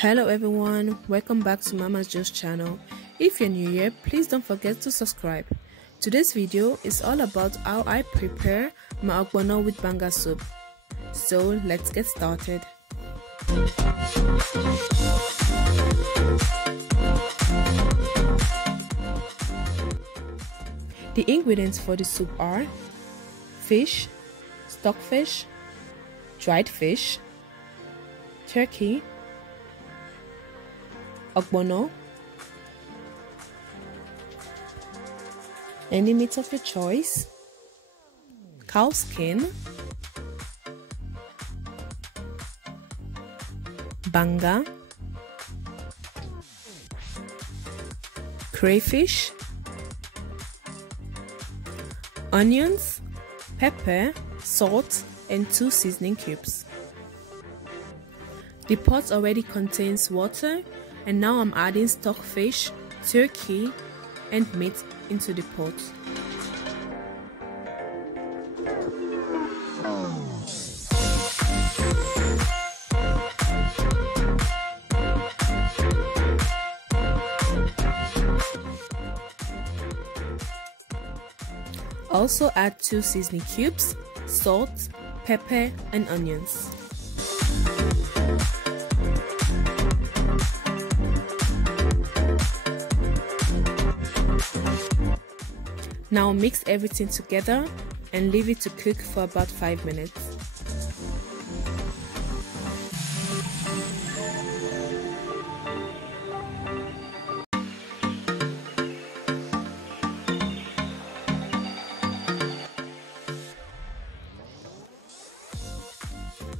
Hello everyone, welcome back to Mama's Joe's channel. If you're new here, please don't forget to subscribe. Today's video is all about how I prepare my ogbono with banga soup. So let's get started. The ingredients for the soup are fish, stockfish, dried fish, turkey, ogbono, any meat of your choice, cow skin, banga, crayfish, onions, pepper, salt, and 2 seasoning cubes. The pot already contains water, and now I'm adding stockfish, turkey, and meat into the pot. Also add 2 seasoning cubes, salt, pepper, and onions. Now mix everything together and leave it to cook for about 5 minutes.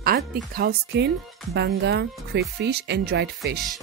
Add the cow skin, banga, crayfish, and dried fish.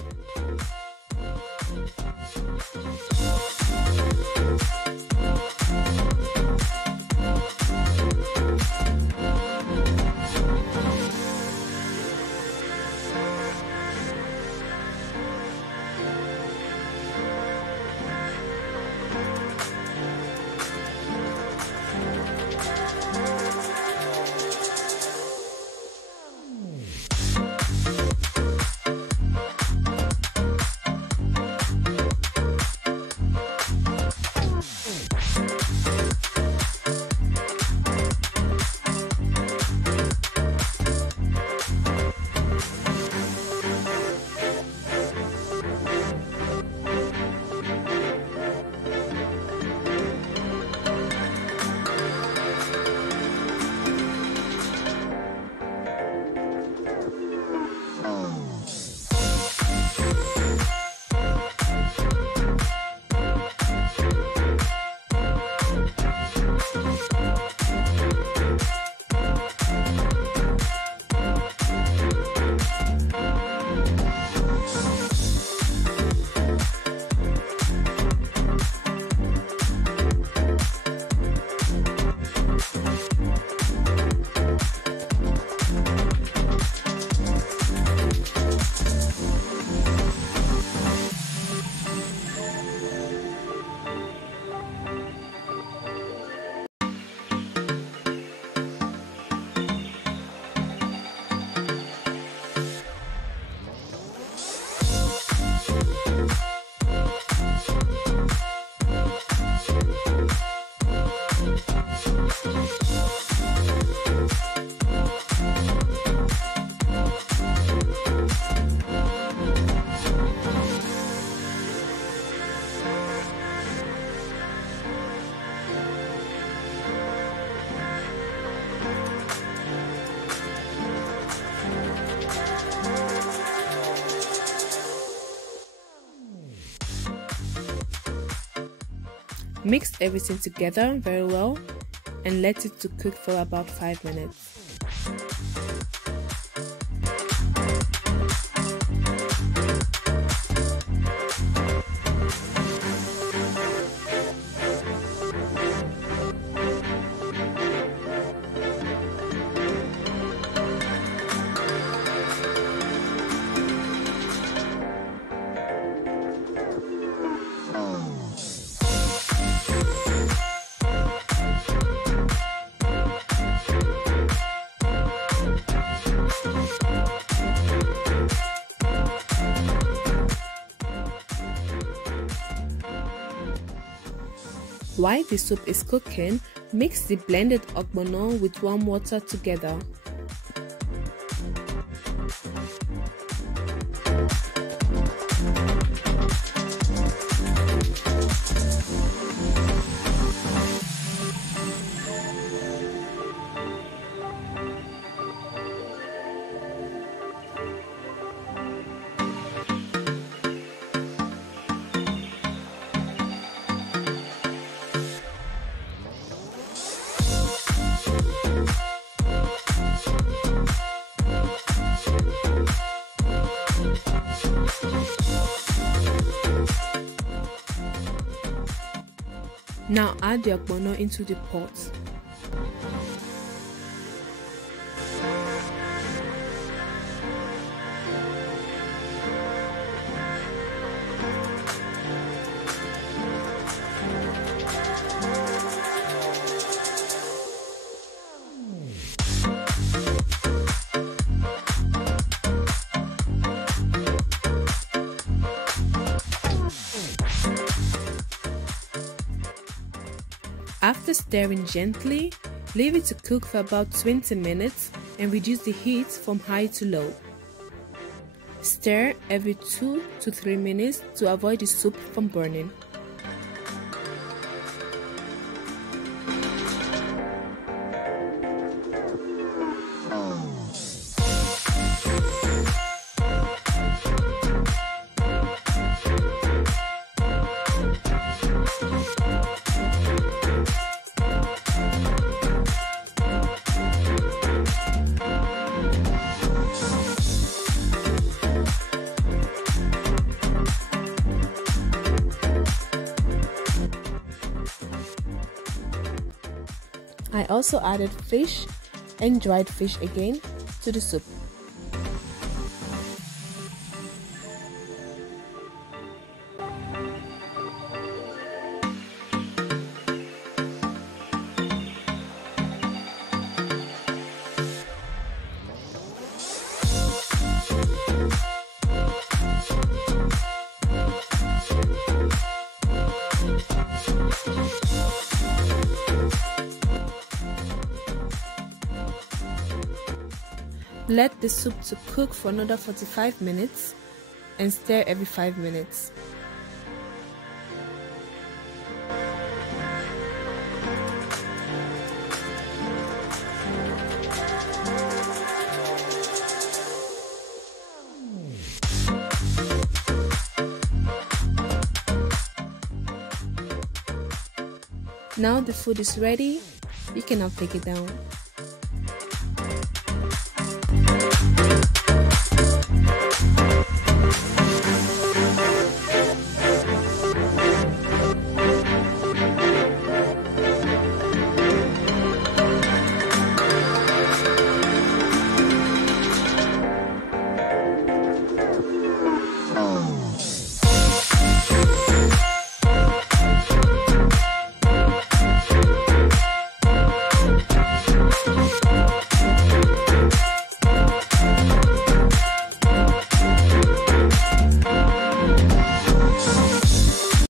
Mix everything together very well and let it to cook for about 5 minutes. While the soup is cooking, mix the blended ogbono with warm water together. Now add the ogbono into the pot. After stirring gently, leave it to cook for about 20 minutes and reduce the heat from high to low. Stir every 2 to 3 minutes to avoid the soup from burning. I also added fish and dried fish again to the soup. Let the soup to cook for another 45 minutes and stir every 5 minutes. Now the food is ready, you can now take it down.